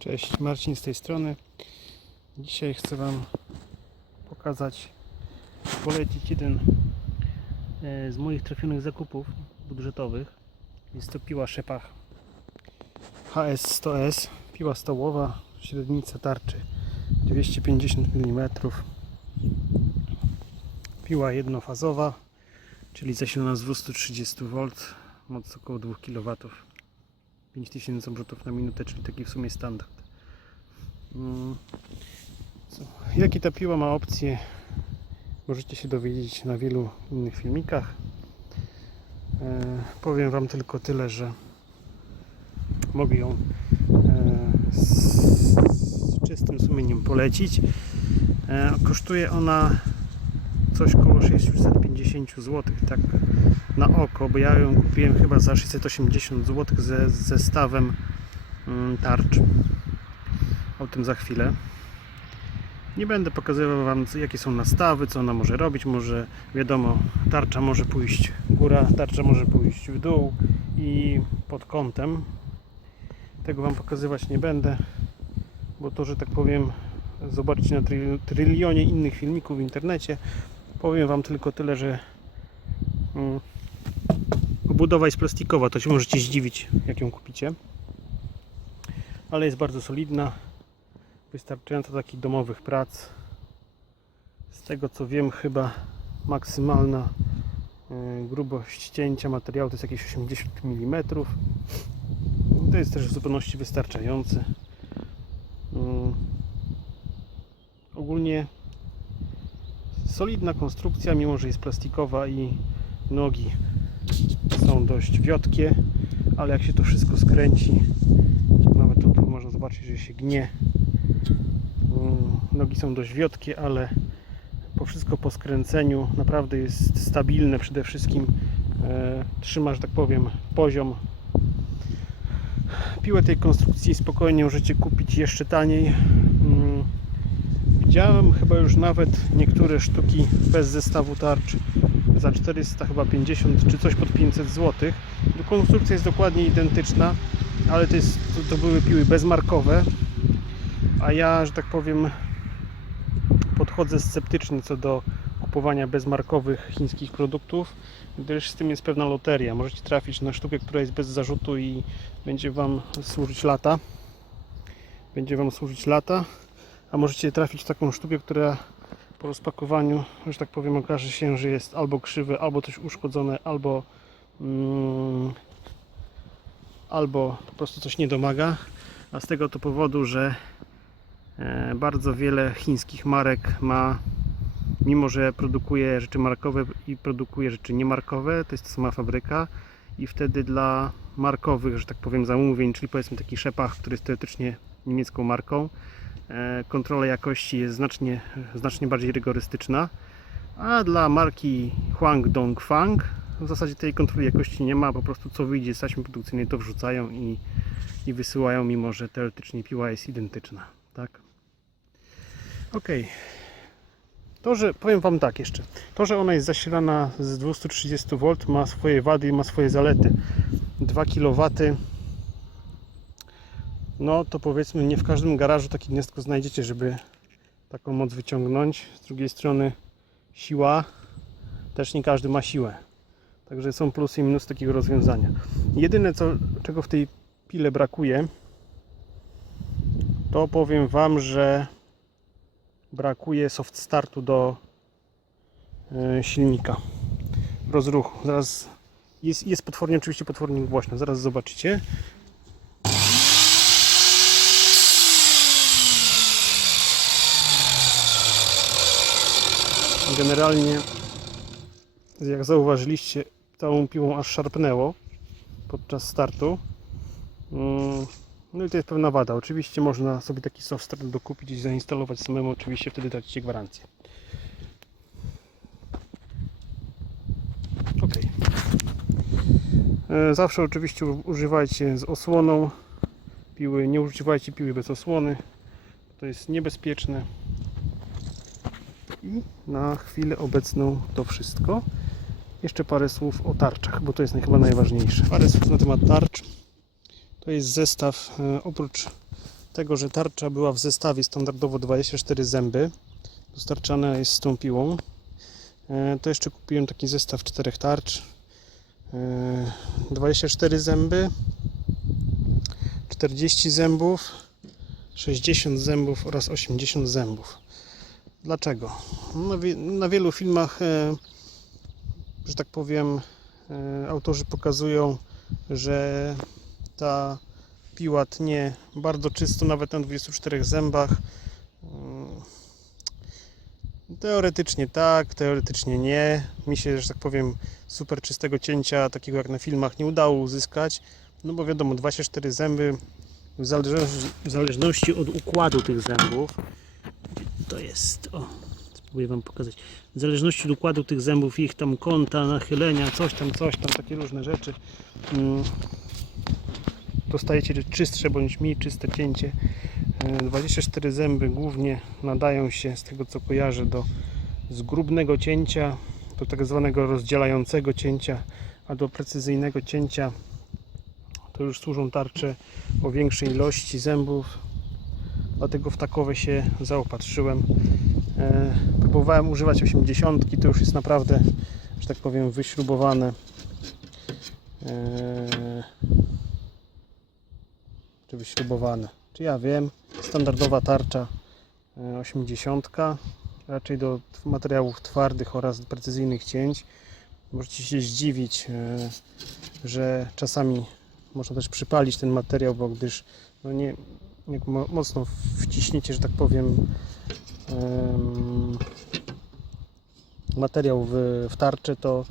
Cześć, Marcin z tej strony. Dzisiaj chcę Wam pokazać, polecić jeden e, z moich trafionych zakupów budżetowych. Jest to piła Szepach HS100S, piła stołowa, średnica tarczy 250 mm. Piła jednofazowa, czyli zasilana z 230 V, moc około 2 kW. 5000 obrotów na minutę, czyli taki w sumie standard. Mm, Co? Jakie ta piła ma opcje? Możecie się dowiedzieć na wielu innych filmikach. E, powiem Wam tylko tyle, że mogę ją e, z, z czystym sumieniem polecić. E, kosztuje ona coś koło 650 zł, tak na oko, bo ja ją kupiłem chyba za 680 zł ze zestawem mm, tarcz. O tym za chwilę. Nie będę pokazywał Wam jakie są nastawy, co ona może robić. Może wiadomo, tarcza może pójść góra, tarcza może pójść w dół i pod kątem. Tego Wam pokazywać nie będę, bo to, że tak powiem, zobaczycie na tryl- trylionie innych filmików w internecie. Powiem Wam tylko tyle, że obudowa jest plastikowa, to się możecie zdziwić, jak ją kupicie. Ale jest bardzo solidna, wystarczająca takich domowych prac. Z tego co wiem, chyba maksymalna y, grubość cięcia materiału to jest jakieś 80 mm. To jest też w zupełności wystarczający. Mm. Ogólnie solidna konstrukcja, mimo że jest plastikowa i nogi są dość wiotkie, ale jak się to wszystko skręci, nawet tu, tu można zobaczyć, że się gnie. Mm, Nogi są dość wiotkie, ale po wszystko po skręceniu naprawdę jest stabilne przede wszystkim. E, trzyma, że tak powiem, poziom. Piłę tej konstrukcji spokojnie możecie kupić jeszcze taniej. Mm, Widziałem chyba już nawet niektóre sztuki bez zestawu tarcz za 400 chyba 50 czy coś pod 500 zł. Konstrukcja jest dokładnie identyczna, ale to, jest, to, to były piły bezmarkowe, a ja, że tak powiem, podchodzę sceptycznie co do kupowania bezmarkowych chińskich produktów, gdyż z tym jest pewna loteria. Możecie trafić na sztukę, która jest bez zarzutu i będzie Wam służyć lata. Będzie Wam służyć lata, a możecie trafić taką sztukę, która po rozpakowaniu, że tak powiem, okaże się, że jest albo krzywe, albo coś uszkodzone, albo mm, albo po prostu coś nie domaga. A z tego to powodu, że e, bardzo wiele chińskich marek ma, mimo że produkuje rzeczy markowe i produkuje rzeczy niemarkowe, to jest ta sama fabryka i wtedy dla markowych, że tak powiem, zamówień, czyli powiedzmy taki Szepach, który jest teoretycznie niemiecką marką, kontrola jakości jest znacznie, znacznie bardziej rygorystyczna, a dla marki Huang Dongfang w zasadzie tej kontroli jakości nie ma, po prostu co wyjdzie z taśmy produkcyjnej to wrzucają i, i wysyłają, mimo że teoretycznie piła jest identyczna, tak? Ok. To, że powiem Wam tak jeszcze, to, że ona jest zasilana z 230 V ma swoje wady i ma swoje zalety. 2 kW no to powiedzmy nie w każdym garażu takie gniazdko znajdziecie, żeby taką moc wyciągnąć. Z drugiej strony siła, też nie każdy ma siłę. Także są plusy i minusy takiego rozwiązania. Jedyne co, czego w tej pile brakuje, to powiem Wam, że brakuje soft startu do e, silnika rozruchu. Zaraz jest, jest potwornie, oczywiście potwornie głośno, zaraz zobaczycie. Generalnie, jak zauważyliście, całą piłą aż szarpnęło podczas startu. Mm, No i to jest pewna wada. Oczywiście można sobie taki soft dokupić i zainstalować samemu, oczywiście wtedy tracicie gwarancję. Ok. E, Zawsze oczywiście używajcie z osłoną piły. Nie używajcie piły bez osłony. To jest niebezpieczne. Na chwilę obecną to wszystko. Jeszcze parę słów o tarczach, bo to jest chyba najważniejsze. Parę słów na temat tarcz. To jest zestaw, e, oprócz tego, że tarcza była w zestawie standardowo 24 zęby, dostarczana jest z tą piłą, e, to jeszcze kupiłem taki zestaw czterech tarcz. E, 24 zęby, 40 zębów, 60 zębów oraz 80 zębów. Dlaczego? Na, wie, na wielu filmach, e, że tak powiem, e, autorzy pokazują, że ta piła tnie bardzo czysto, nawet na 24 zębach. Mm, Teoretycznie tak, teoretycznie nie. Mi się, że tak powiem, super czystego cięcia, takiego jak na filmach, nie udało uzyskać. No bo wiadomo, 24 zęby, w zależności, w zależności od układu tych zębów, to jest, o, spróbuję Wam pokazać. W zależności od układu tych zębów, ich tam kąta, nachylenia, coś tam, coś tam, takie różne rzeczy. mm, Dostajecie czystsze bądź mniej czyste cięcie. E, 24 zęby głównie nadają się, z tego co kojarzę, do zgrubnego cięcia, do tak zwanego rozdzielającego cięcia, a do precyzyjnego cięcia to już służą tarcze o większej ilości zębów. Dlatego w takowe się zaopatrzyłem. E, próbowałem używać 80, to już jest naprawdę, że tak powiem, wyśrubowane. E, czy wyśrubowane. Czy ja wiem, standardowa tarcza e, 80, raczej do materiałów twardych oraz precyzyjnych cięć. Możecie się zdziwić, e, że czasami można też przypalić ten materiał, bo gdyż no nie, jak mo- mocno wciśniecie, że tak powiem, em, materiał w, w tarczę, to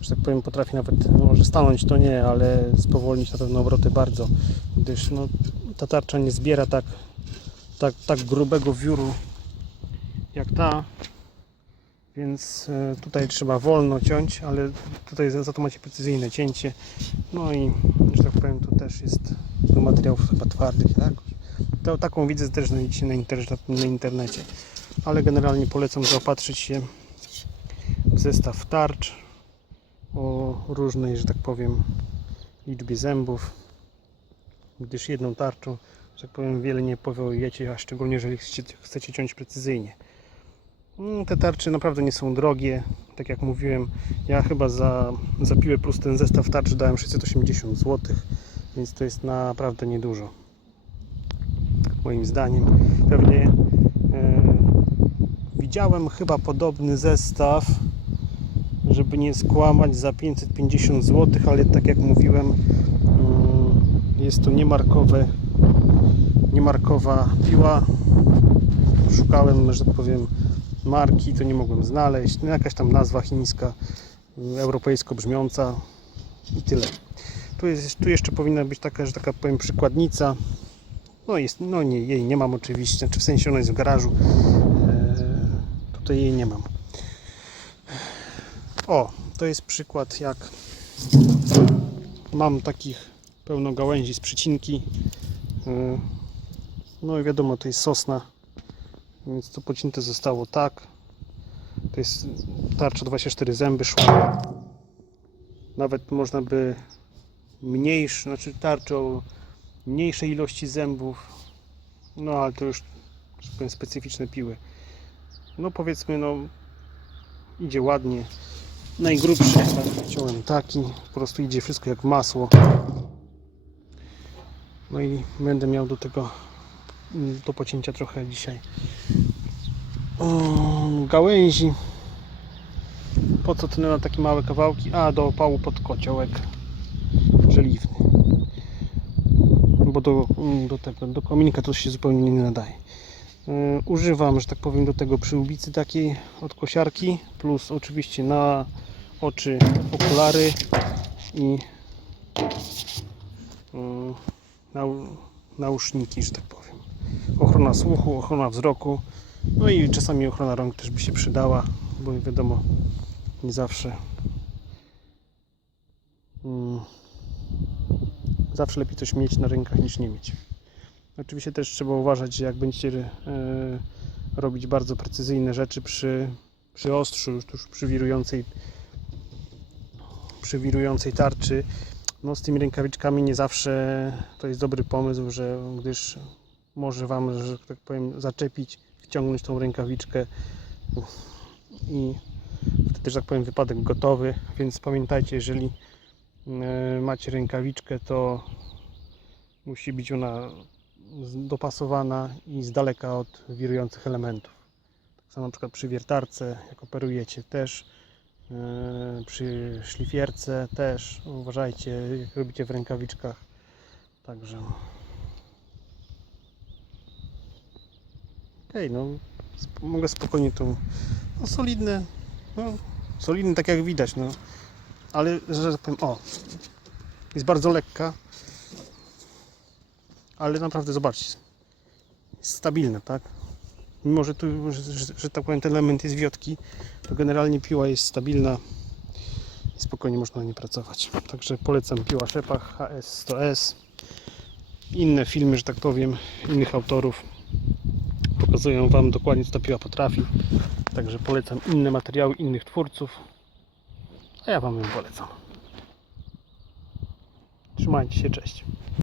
że tak powiem potrafi nawet, no może stanąć to nie, ale spowolnić na pewno obroty bardzo, gdyż no, ta tarcza nie zbiera tak, tak, tak grubego wióru jak ta, więc e, tutaj trzeba wolno ciąć, ale tutaj za, za to macie precyzyjne cięcie, no i że tak powiem tu też jest do materiałów chyba twardych, tak? To, taką widzę też na, na internecie, ale generalnie polecam zaopatrzyć się w zestaw tarcz o różnej, że tak powiem, liczbie zębów, gdyż jedną tarczą, że tak powiem, wiele nie powołujecie, a szczególnie jeżeli chcecie, chcecie ciąć precyzyjnie. Mm, Te tarcze naprawdę nie są drogie, tak jak mówiłem, ja chyba za, za piłę plus ten zestaw tarcz dałem 680 zł, więc to jest naprawdę niedużo. Moim zdaniem. Pewnie e, widziałem chyba podobny zestaw, żeby nie skłamać, za 550 zł, ale tak jak mówiłem, mm, jest to niemarkowe, niemarkowa piła. Szukałem, że tak powiem, marki, to nie mogłem znaleźć. No, jakaś tam nazwa chińska, europejsko brzmiąca i tyle. Tu, jest, tu jeszcze powinna być taka, że taka powiem przykładnica. No jest, no nie, jej nie mam oczywiście, czy w sensie ona jest w garażu. Eee, tutaj jej nie mam. O, to jest przykład jak mam takich pełno gałęzi z przycinki. Yy, No i wiadomo, to jest sosna, więc to pocięte zostało tak. To jest tarcza 24 zęby szła. Nawet można by mniejszy, znaczy tarczę o mniejszej ilości zębów. No ale to już powiem, specyficzne piły. No powiedzmy, no idzie ładnie. Najgrubszy wciąłem taki, po prostu idzie wszystko jak masło. No i będę miał do tego mm, do pocięcia trochę dzisiaj gałęzi. Po co tnę na takie małe kawałki? A, do opału pod kociołek żeliwny. Bo do, mm, do tego, do kominka to się zupełnie nie nadaje. Yy, Używam, że tak powiem, do tego przyłbicy takiej od kosiarki, plus oczywiście na oczy okulary i nau, nauszniki, że tak powiem. Ochrona słuchu, ochrona wzroku, no i czasami ochrona rąk też by się przydała, bo wiadomo, nie zawsze. mm, Zawsze lepiej coś mieć na rękach niż nie mieć. Oczywiście też trzeba uważać, jak będziecie e, robić bardzo precyzyjne rzeczy przy, przy ostrzu, już przy wirującej, przy wirującej tarczy, no z tymi rękawiczkami nie zawsze to jest dobry pomysł, że gdyż może Wam, że tak powiem, zaczepić, wciągnąć tą rękawiczkę i wtedy, że tak powiem, wypadek gotowy. Więc pamiętajcie, jeżeli macie rękawiczkę, to musi być ona dopasowana i z daleka od wirujących elementów. Tak samo na przykład przy wiertarce, jak operujecie też, e, przy szlifierce też, uważajcie jak robicie w rękawiczkach. Także okej, no sp- mogę spokojnie tą no, solidne, no, solidne tak jak widać, no ale że tak powiem, o jest bardzo lekka ale naprawdę zobaczcie stabilna, tak? Mimo, że tu, że, że, że tak powiem, ten element jest wiotki, to generalnie piła jest stabilna i spokojnie można na nie pracować. Także polecam piła Szepach HS100S. Inne filmy, że tak powiem, innych autorów pokazują Wam dokładnie, co ta piła potrafi. Także polecam inne materiały innych twórców, ja Wam ją polecam. Trzymajcie się, cześć.